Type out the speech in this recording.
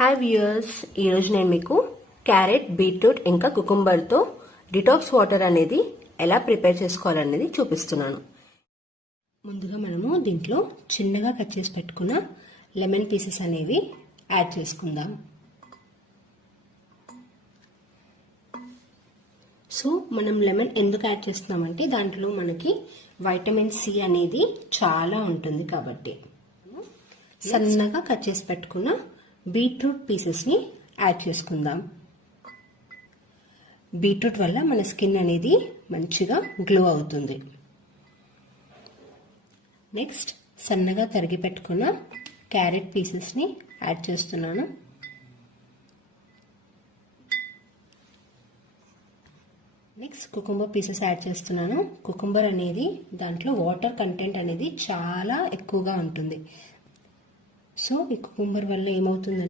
Hi viewers, ఈరోజు నేను మీకు క్యారెట్, బీట్రూట్ ఇంకా కుకుంబర్తో డిటాక్స్ వాటర్ అనేది ఎలా ప్రిపేర్ చేసుకోవాలనేది చూపిస్తున్నాను. ముందుగా మనము దీంట్లో చిన్నగా కట్ చేసి పెట్టుకున్న లెమన్ పీసెస్ అనేవి యాడ్ చేసుకుందాం. సో మనం లెమన్ ఎందుకు యాడ్ చేస్తున్నామంటే దాంట్లో మనకి వైటమిన్ సి అనేది చాలా ఉంటుంది కాబట్టి. సన్నగా కట్ చేసి పెట్టుకున్న బీట్రూట్ పీసెస్ని యాడ్ చేసుకుందాం. బీట్రూట్ వల్ల మన స్కిన్ అనేది మంచిగా గ్లో అవుతుంది. నెక్స్ట్ సన్నగా తరిగి పెట్టుకున్న క్యారెట్ పీసెస్ని యాడ్ చేస్తున్నాను. నెక్స్ట్ కుకుంబర్ పీసెస్ యాడ్ చేస్తున్నాను. కుకుంబర్ అనేది దాంట్లో వాటర్ కంటెంట్ అనేది చాలా ఎక్కువగా ఉంటుంది. సో ఈ కుకుంబర్ వల్ల ఏమవుతుందంటే